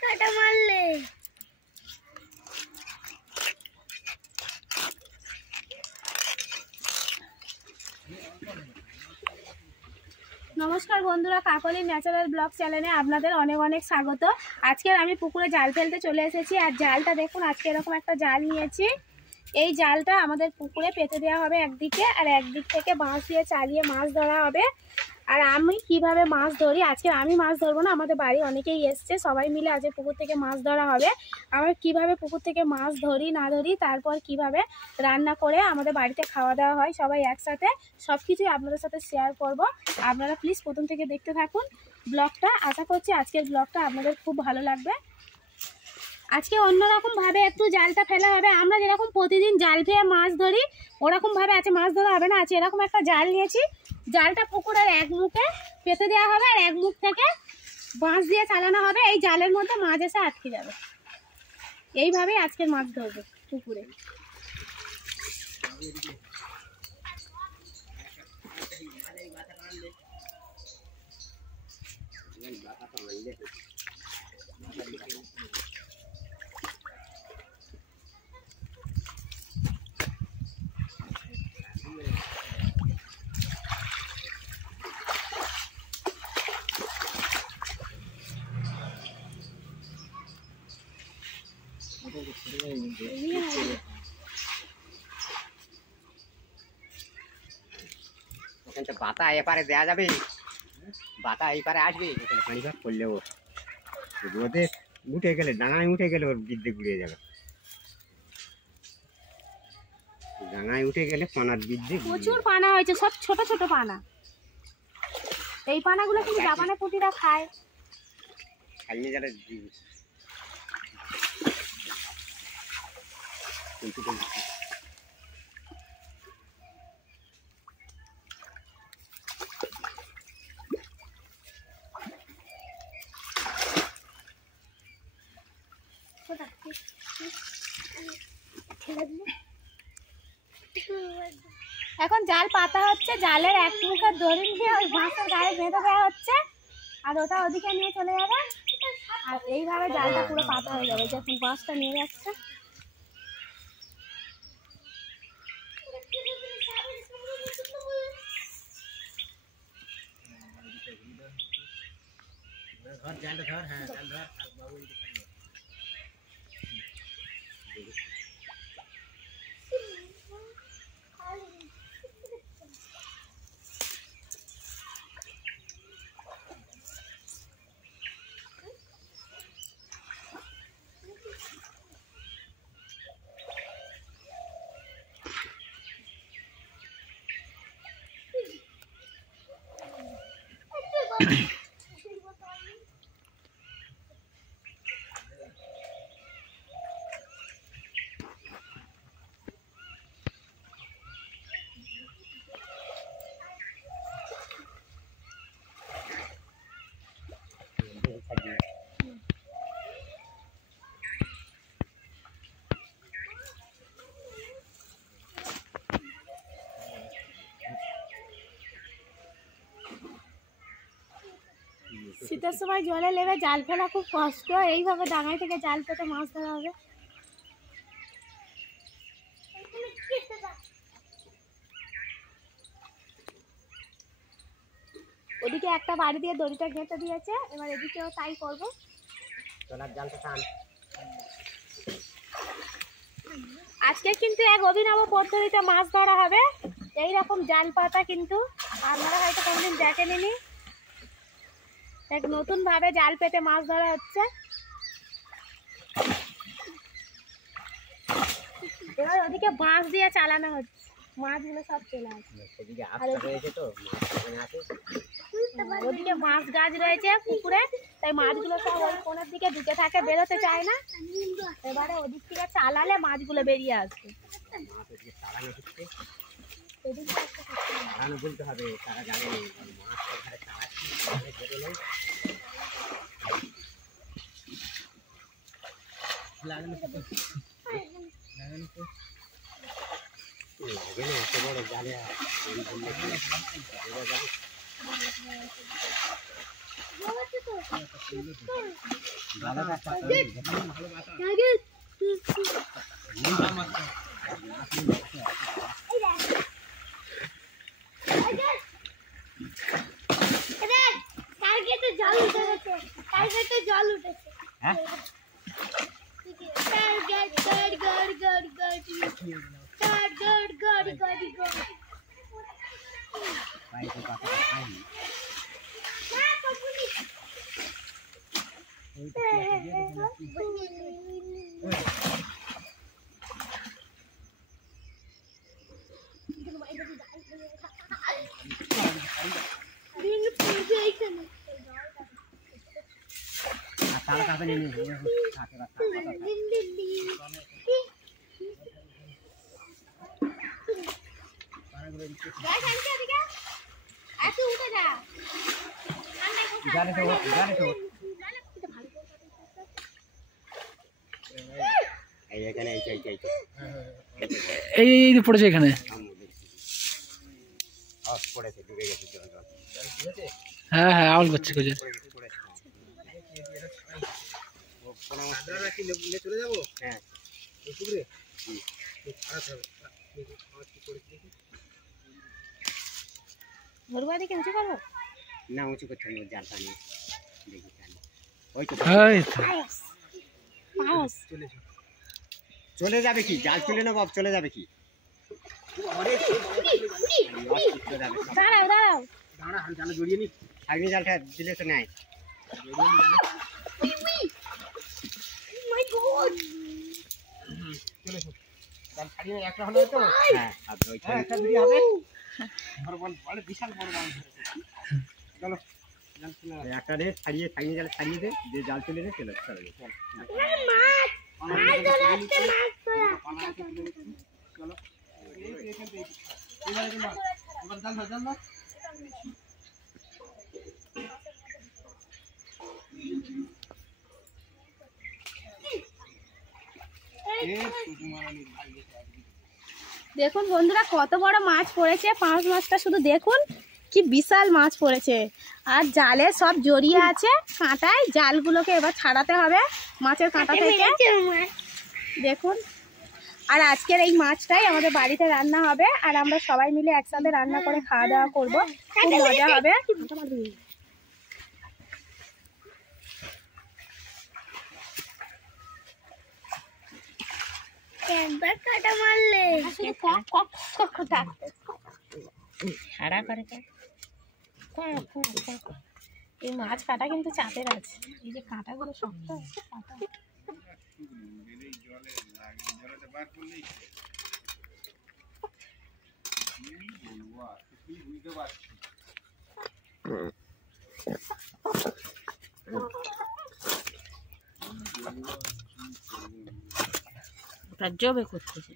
কাটা মারলে নমস্কার বন্ধুরা, কাকলি ন্যাচারাল ব্লগ চ্যানেলে আপনাদের অনেক অনেক স্বাগত। আজকের আমি পুকুরে জাল ফেলতে চলে এসেছি। আর জালটা দেখুন, আজকে এরকম একটা জাল নিয়েছি। এই জালটা আমাদের পুকুরে পেতে দেওয়া হবে একদিকে, আর একদিক থেকে বাঁশ দিয়ে চালিয়ে মাছ ধরা হবে। আর আমি কিভাবে মাছ ধরি, আজকে আমি মাছ ধরবো না, আমাদের বাড়ি অনেকেই এসছে, সবাই মিলে আজকে পুকুর থেকে মাছ ধরা হবে। আমরা কিভাবে পুকুর থেকে মাছ ধরি না ধরি, তারপর কিভাবে রান্না করে আমাদের বাড়িতে খাওয়া দাওয়া হয় সবাই একসাথে, সব কিছুই আপনাদের সাথে শেয়ার করব। আপনারা প্লিজ প্রথম থেকে দেখতে থাকুন ব্লগটা। আশা করছি আজকের ব্লগটা আপনাদের খুব ভালো লাগবে। আজকে অন্যরকমভাবে একটু জালটা ফেলা হবে। আমরা যেরকম প্রতিদিন জাল ফেলে মাছ ধরি ওরকমভাবে আছে মাছ ধরা হবে না। আছে এরকম একটা জাল নিয়েছি, জালটা পুকুরের এক মুখে পেতে দেওয়া হবে, আর এক মুখ থেকে বাঁশ দিয়ে চালানো হবে। এই জালের মধ্যে মাছ এসে আটকে যাবে। এইভাবেই আজকের মাছ ধরবে পুকুরে। বাতা এপারে দেয়া যাবে, বাতা এই পারে আসবে, পানি ভাগ করলে ও রোদে উঠে গেলে, ডাঙায় উঠে গেলে ওর বিদ্যে গুড়িয়ে যাবে। ডাঙায় উঠে গেলে পানার বিদ্যে প্রচুর পানা হয়েছে, সব ছোট ছোট পানা। এই পানাগুলো কিন্তু জাপানের পুঁটিরা খায়। খাইয়ে গেলে এখন জাল পাতা হচ্ছে, জালের এক মুখে দড়ি দিয়ে ওই বাঁশের গায়ে বেঁধে দেওয়া হচ্ছে, আর ওটা ওদিকে নিয়ে চলে যাবে। আর এইভাবে জালটা পুরো পাতা হয়ে যাবে। যখন বাঁশটা নিয়ে যাচ্ছে শীতের সময় জলে লেগে জাল ফেলা খুব কষ্ট। এইভাবে ডাঙাই থেকে জাল পেতে মাছ ধরা হবে। ওদিকে একটা বাড়ি দিয়ে দড়িটা গেঁথে দিয়েছে, এবার এদিকেও তাই করবো। আজকে কিন্তু এক অভিনব পদ্ধতিতে মাছ ধরা হবে। এইরকম জাল পাতা কিন্তু আপনারা হয়তো কোনোদিন দেখেননি। এক নতুন ভাবে জাল পেতে মাছ ধরা হচ্ছে। এবার ওদিকে বাঁশ দিয়ে চালানো হচ্ছে, মাছগুলো সব চলে আসবে। ওদিকে বাঁশ গাছ রয়েছে পুকুরে, তাই মাছগুলো সব ওই কোণের দিকে ঢুকে থাকে, বেরোতে চায় না। এবারে ওদিক থেকে চালালে মাছগুলো বেরিয়ে আসবে। বলতে হবে তারা জানে মাছ এত বড় জালে জল উঠেছে এই পড়েছে এখানে হ্যাঁ হ্যাঁ আওয়াজ করছে কোজে চলে যাবো হ্যাঁ বড়বাদি কি উঁচু করবো না উঁচু করতে হবে জাল পানি দেখি চলে যাবে কি জাল তুলে না বাপ চলে যাবে কি দাঁড়াও দাঁড়াও জালে জড়িয়ে নি আগে জালটা দিলে তো নাই একটা রে ছাড়িয়ে ছাড়িয়ে জালে ছাড়িয়ে দে যে জাল তুলে দে চলে দেখুন বন্ধুরা কত বড় মাছ পড়েছে পাঁচ মাছটা শুধু দেখুন কি বিশাল মাছ পড়েছে আর জালে সব জড়িয়ে আছে কাঁটায় জালগুলোকে এবার ছাড়াতে হবে মাছের কাঁটা থেকে দেখুন আর আজকের এই মাছটাই আমাদের বাড়িতে রান্না হবে আর আমরা সবাই মিলে একসাথে রান্না করে খাওয়া দাওয়া করবো খুব মজা হবে কাটা মারলে ছাড়া করে এই মাছ কাটা কিন্তু চাপের আছে এই যে কাঁটাগুলো শক্ত আছে কাঁটা ওটা জবে করতেছে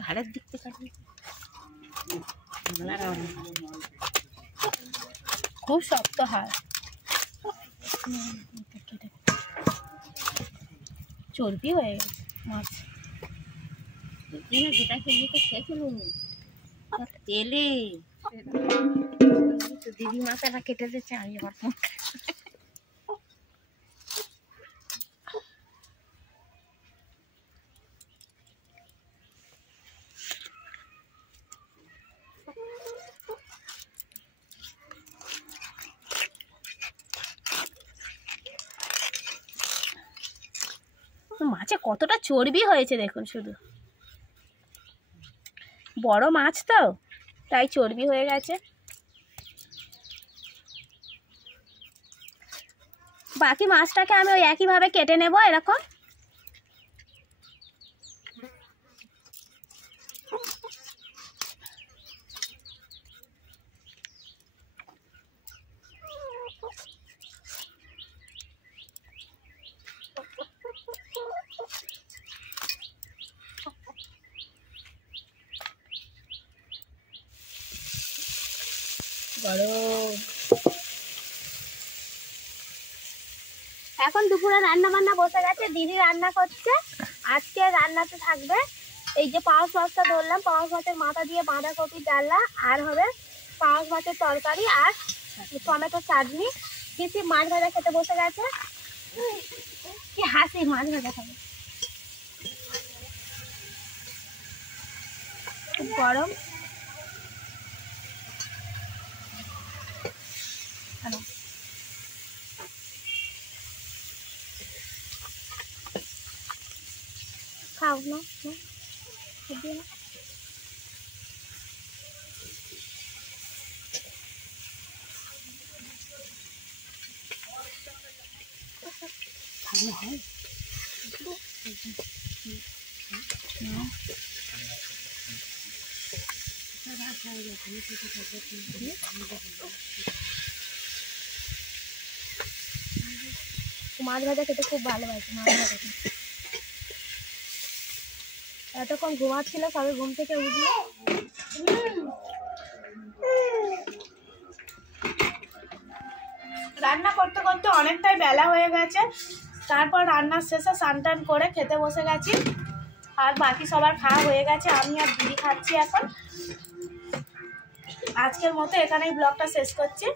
হাড়ের দিক থেকে খুব শক্ত হয় চর্বি হয়ে গেছে মাছ যেটা খেয়ে তো খেয়েছিল তেলে দিদি মাথাটা কেটে দিচ্ছে আমি আবার মাছে কতটা চর্বি হয়েছে দেখুন শুধু বড় মাছ তো তাই চর্বি হয়ে গেছে বাকি মাছটাকে আমি ওই একইভাবে কেটে নেব এরকম এখন দুপুরে রান্না বান্না বসে গেছে, দিদি রান্না করছে। আজকে রান্নাতে থাকবে এই যে পাউস মাছটা ধরলাম, পাউস মাছের মাথা দিয়ে বাঁধাকপি ডালনা, আর হবে পাউস মাছের তরকারি আর টমেটো চাটনি। কিছু মাছ ভাজা খেতে বসে গেছে। কি হাসি, মাছ ভাজা খাবে। খুব গরম। খাও না, ভালো হয়। মাছ ভাজা খেতে খুব ভালোবাসে। মাছ ভাজা এতক্ষণ ঘুমাচ্ছিল, সবে ঘুম থেকে উঠলো। রান্না করতে করতে অনেকটাই বেলা হয়ে গেছে। তারপর রান্নার শেষে স্নান টান করে খেতে বসে গেছি। আর বাকি সবার খাওয়া হয়ে গেছে, আমি আর দিদি খাচ্ছি এখন। আজকের মতো এখানেই ব্লগটা শেষ করছি।